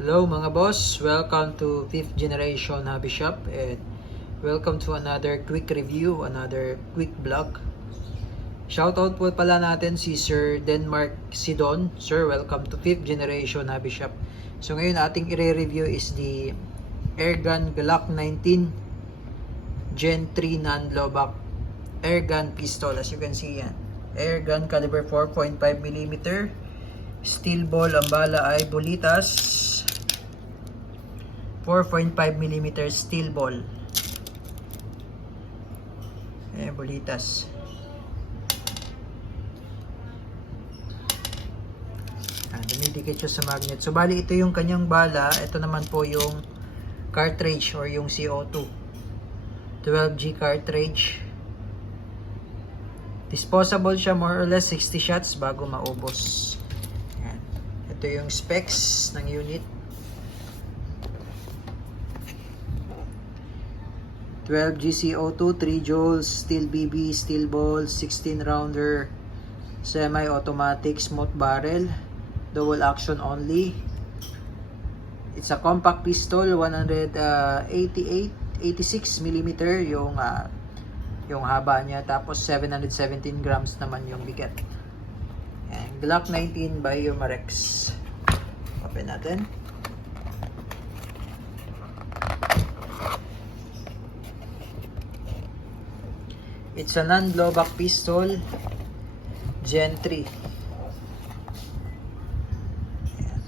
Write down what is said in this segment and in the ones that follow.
Hello mga boss, welcome to 5th generation hobby shop and welcome to another quick review, another quick vlog. Shoutout po pala natin si Sir Denmark Sidon. Sir, welcome to 5th generation hobby shop. So ngayon ating i-review is the Airgun Glock 19 Gen 3 non-blowback airgun pistol. As you can see yan, airgun caliber 4.5mm, steel ball, ang bala ay Bolitas 4.5mm steel ball. Bolitas. Dumidikit siya sa magnet. So bali ito yung kanyang bala. Ito naman po yung cartridge or yung CO2 12G cartridge. Disposable siya, more or less 60 shots bago maubos. Yan. Ito yung specs ng unit. 12G CO2, 3 joules, steel BB, steel ball, 16 rounder, semi-automatic, smooth barrel, double action only. It's a compact pistol, 86mm yung haba niya, tapos 717 grams naman yung bigat. Yan, Glock 19 by Umarex. Open natin. It's a non-blowback pistol, Gen 3. Ayan.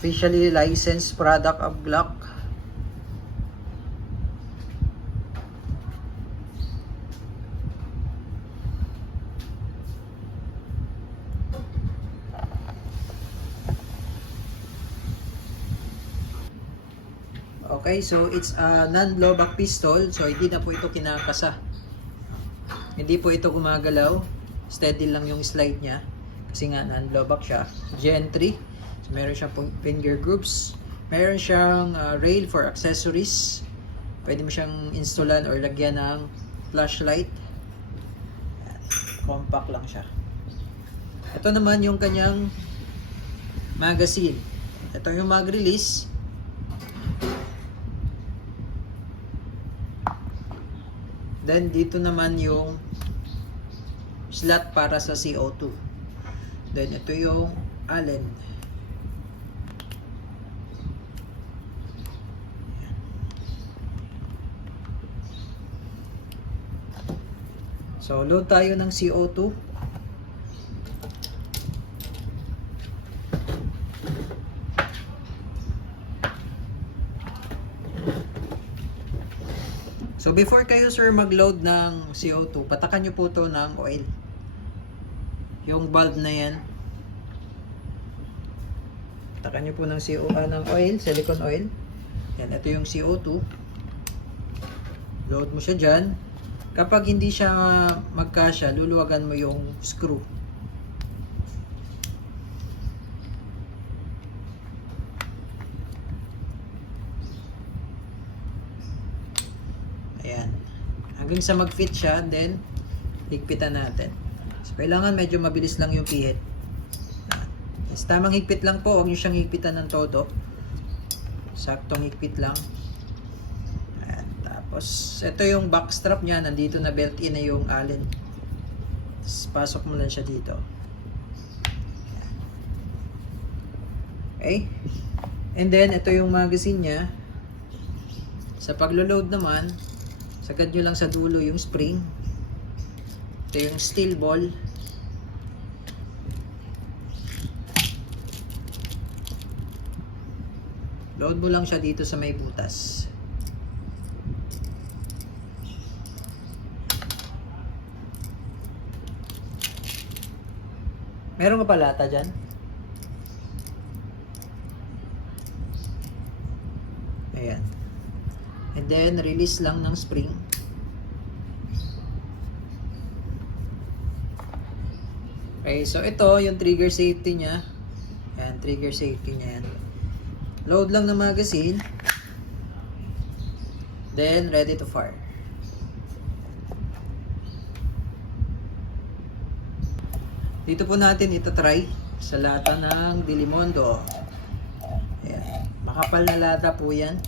Officially licensed product of Glock. Okay, so it's a non-blowback pistol. So hindi na po ito kinakasa. Hindi po ito gumagalaw. Steady lang yung slide niya. Kasi nga non-blowback siya. Gen 3. So meron siyang finger groups. Meron siyang rail for accessories. Pwede mo siyang installan or lagyan ng flashlight. Compact lang siya. Ito naman yung kanyang magazine. Ito yung mag-release. Then dito naman yung slot para sa CO2. Then ito yung Allen. So load tayo ng CO2. So before kayo sir mag-load ng CO2, patakan nyo po to ng oil. Yung bulb na yan. Patakan nyo po ng ng oil, silicone oil. Yan, ito yung CO2. Load mo siya dyan. Kapag hindi siya magkasya, luluwagan mo yung screw. Ayan. Hanggang sa mag-fit siya, then higpitan natin. So, kailangan medyo mabilis lang yung pihit. Yes, tamang higpit lang po. Huwag nyo siyang higpitan ng todo. Saktong higpit lang. Ayan. Tapos, ito yung back strap niya. Nandito na built-in na yung Allen. Tapos, pasok mo lang siya dito. Okay. And then, ito yung magazine niya. Sa paglo-load naman, sagad nyo lang sa dulo yung spring. Ito yung steel ball. Load mo lang siya dito sa may butas. Meron ka pa lata dyan? Ayan. And then, release lang ng spring. Okay, so ito, yung trigger safety niya. Ayan, trigger safety niya yan. Load lang ng magazine. Then, ready to fire. Dito po natin ito-try sa lata ng Delimondo. Ayan. Makapal na lata po yan.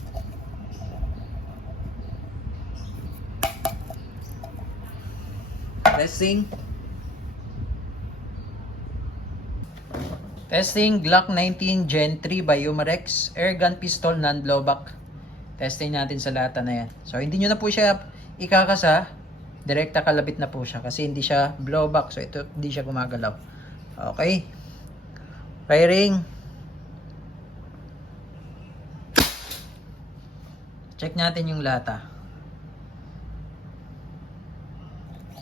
Testing. Testing Glock 19 Gen 3 by Umarex. Airgun pistol non-blowback. Testing natin sa lata na yan. So hindi nyo na po siya ikakasa. Direkta kalabit na po siya kasi hindi siya blowback. So ito hindi siya gumagalaw. Okay. Firing. Check natin yung lata.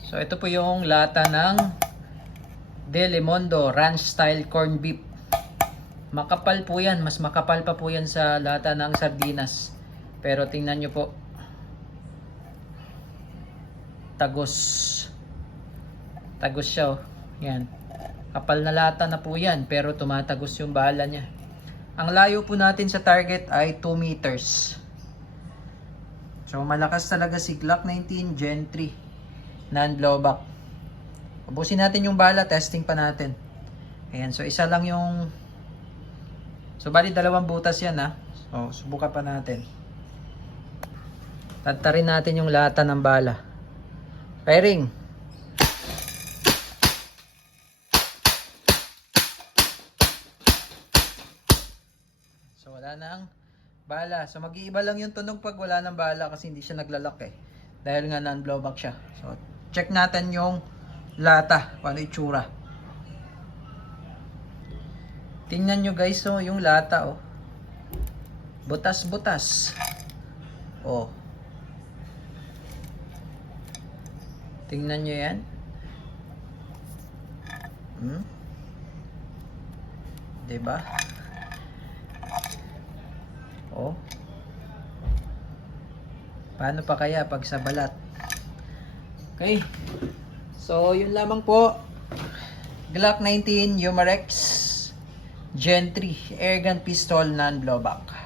So ito po yung lata ng Delimondo Ranch Style Corn Beef. Makapal po yan. Mas makapal pa po yan sa lata ng sardinas. Pero tingnan nyo po. Tagos. Tagos siya oh. Yan. Kapal na lata na po yan. Pero tumatagos yung bala niya. Ang layo po natin sa target ay 2 meters. So malakas talaga si Glock 19 Gen 3. Non-blowback. Ubusin natin yung bala. Testing pa natin. Ayan. So isa lang yung... So bali 2 butas yan ha. So subukan pa natin. Tatarin natin yung lata ng bala. Firing. So wala na ang bala. So mag-iiba lang yung tunog pag wala ng bala kasi hindi siya naglalak eh. Dahil nga non-blowback siya. So check natin yung lata. Paano itsura. Tingnan nyo guys oh, yung lata oh. Butas-butas. Oh. Tingnan nyo yan. Diba? Oh. Paano pa kaya pag sa balat? Okay. So, yun lamang po. Glock 19 Umarex Gen 3 Airgun Pistol Non-Blowback.